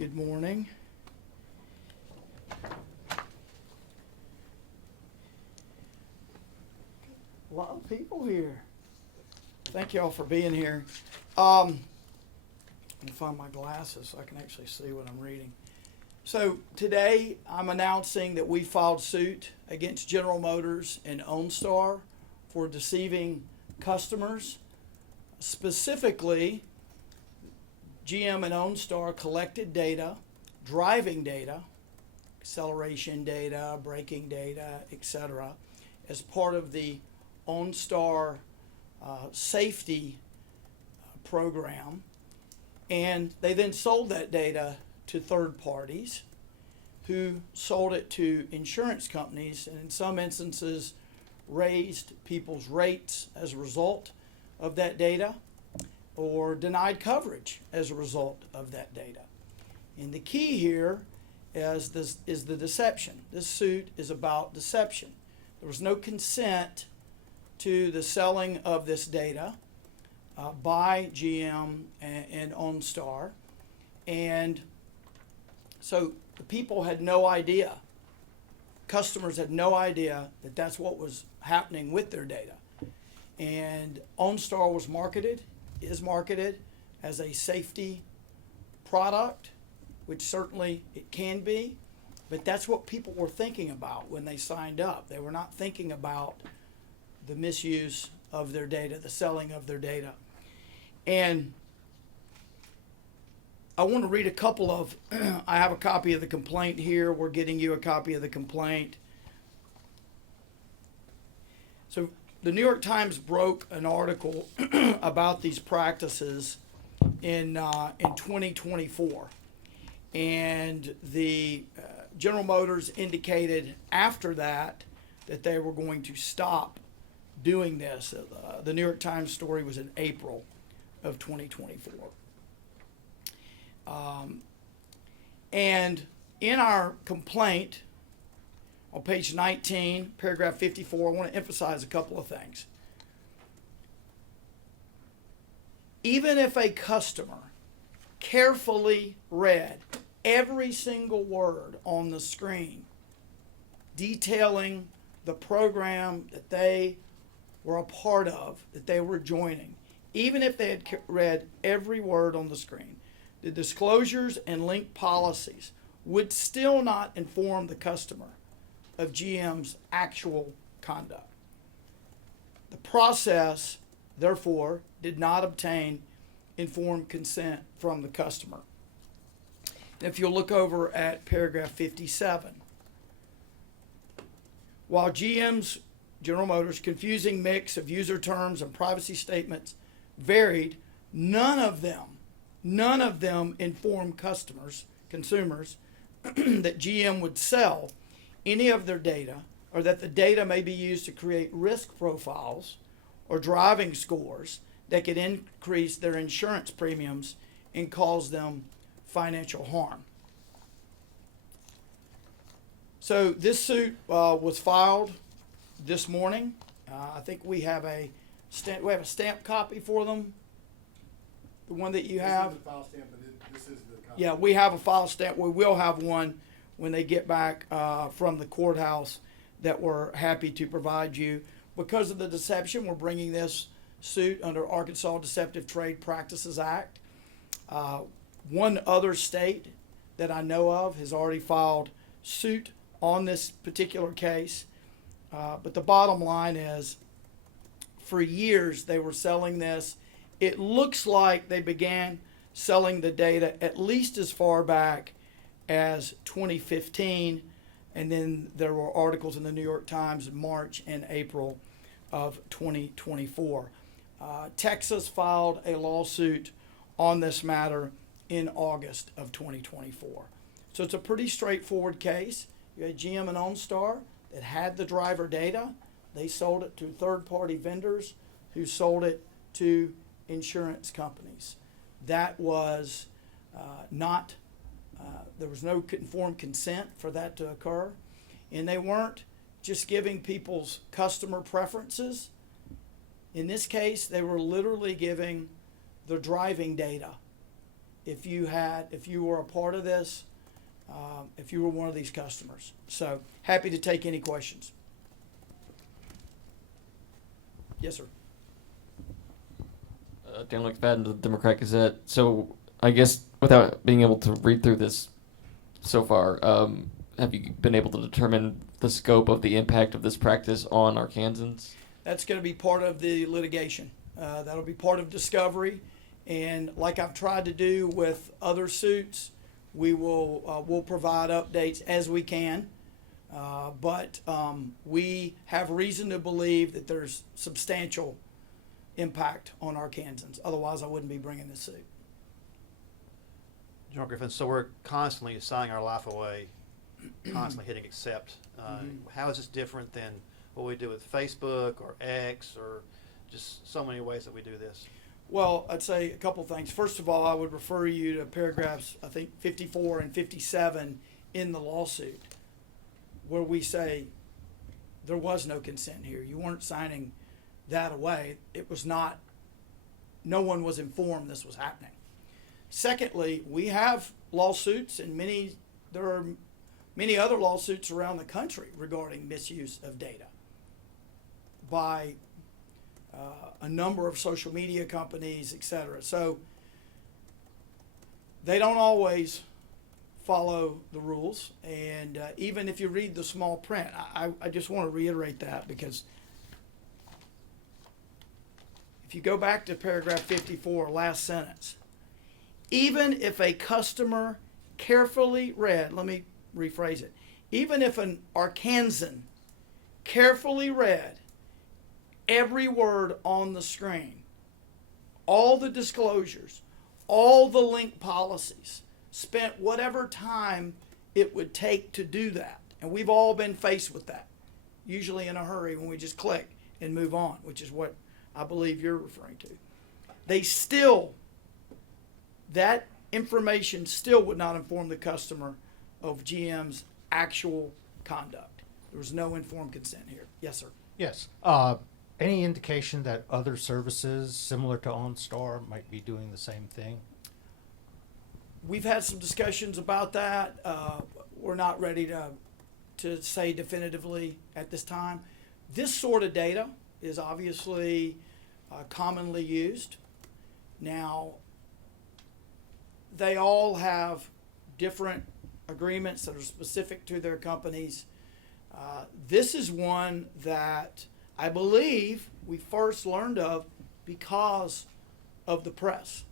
Good morning. A lot of people here. Thank you all for being here. I'm going to find my glasses so I can actually see what I'm reading. So today I'm announcing that we filed suit against General Motors and OnStar for deceiving customers. Specifically, GM and OnStar collected data, driving data, acceleration data, braking data, etc., as part of the OnStar safety program, and they then sold that data to third parties who sold it to insurance companies, and in some instances raised people's rates as a result of that data or denied coverage as a result of that data. And the key here is the deception. This suit is about deception. There was no consent to the selling of this data by GM and OnStar, and so the people had no idea, customers had no idea that that's what was happening with their data. And OnStar is marketed as a safety product, which certainly it can be, but that's what people were thinking about when they signed up. They were not thinking about the misuse of their data, the selling of their data. And I want to read a couple of, I have a copy of the complaint here. We're getting you a copy of the complaint. So the New York Times broke an article about these practices in 2024. And the General Motors indicated after that they were going to stop doing this. The New York Times story was in April of 2024. And in our complaint, on page 19, paragraph 54, I want to emphasize a couple of things. Even if a customer carefully read every single word on the screen detailing the program that they were a part of, that they were joining, even if they had read every word on the screen, the disclosures and link policies would still not inform the customer of GM's actual conduct. The process, therefore, did not obtain informed consent from the customer. And if you'll look over at paragraph 57, while General Motors' confusing mix of user terms and privacy statements varied, none of them informed consumers, that GM would sell any of their data, or that the data may be used to create risk profiles or driving scores that could increase their insurance premiums and cause them financial harm. So this suit was filed this morning. I think we have a stamp copy for them. The one that you have. This is the file stamp, but this is the copy. Yeah, we have a file stamp. We will have one when they get back from the courthouse that we're happy to provide you. Because of the deception, we're bringing this suit under Arkansas Deceptive Trade Practices Act. One other state that I know of has already filed suit on this particular case. But the bottom line is, for years they were selling this. It looks like they began selling the data at least as far back as 2015, and then there were articles in the New York Times in March and April of 2024. Texas filed a lawsuit on this matter in August of 2024. So it's a pretty straightforward case. You had GM and OnStar that had the driver data. They sold it to third-party vendors who sold it to insurance companies. That was there was no informed consent for that to occur. And they weren't just giving people's customer preferences. In this case, they were literally giving the driving data if you were a part of this, if you were one of these customers. So happy to take any questions. Yes, sir. Dan McFadden, the Democrat Gazette. So I guess without being able to read through this so far, have you been able to determine the scope of the impact of this practice on Arkansans? That's going to be part of the litigation. That'll be part of discovery. And like I've tried to do with other suits, we'll provide updates as we can. But we have reason to believe that there's substantial impact on Arkansans. Otherwise, I wouldn't be bringing this suit. General Griffin, so we're constantly signing our life away, constantly hitting accept. How is this different than what we do with Facebook or X or just so many ways that we do this? Well, I'd say a couple things. First of all, I would refer you to paragraphs, I think, 54 and 57 in the lawsuit, where we say there was no consent here. You weren't signing that away. It was not, no one was informed this was happening. Secondly, we have lawsuits, and there are many other lawsuits around the country regarding misuse of data by a number of social media companies, et cetera. So they don't always follow the rules. And even if you read the small print, I just want to reiterate that, because if you go back to paragraph 54, last sentence, even if a customer carefully read, let me rephrase it, even if an Arkansan carefully read every word on the screen, all the disclosures, all the link policies, spent whatever time it would take to do that. And we've all been faced with that, usually in a hurry when we just click and move on, which is what I believe you're referring to. That information still would not inform the customer of GM's actual conduct. There was no informed consent here. Yes, sir. Yes. Any indication that other services similar to OnStar might be doing the same thing? We've had some discussions about that. We're not ready to say definitively at this time. This sort of data is obviously commonly used. Now, they all have different agreements that are specific to their companies. This is one that I believe we first learned of because of the press,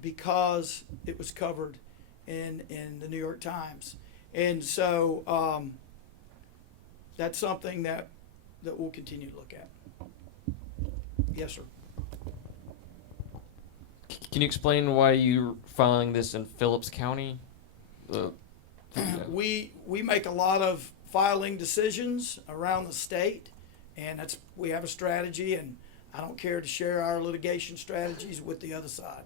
because it was covered in the New York Times. And so that's something that we'll continue to look at. Yes, sir. Can you explain why you're filing this in Phillips County? We make a lot of filing decisions around the state, and we have a strategy, and I don't care to share our litigation strategies with the other side.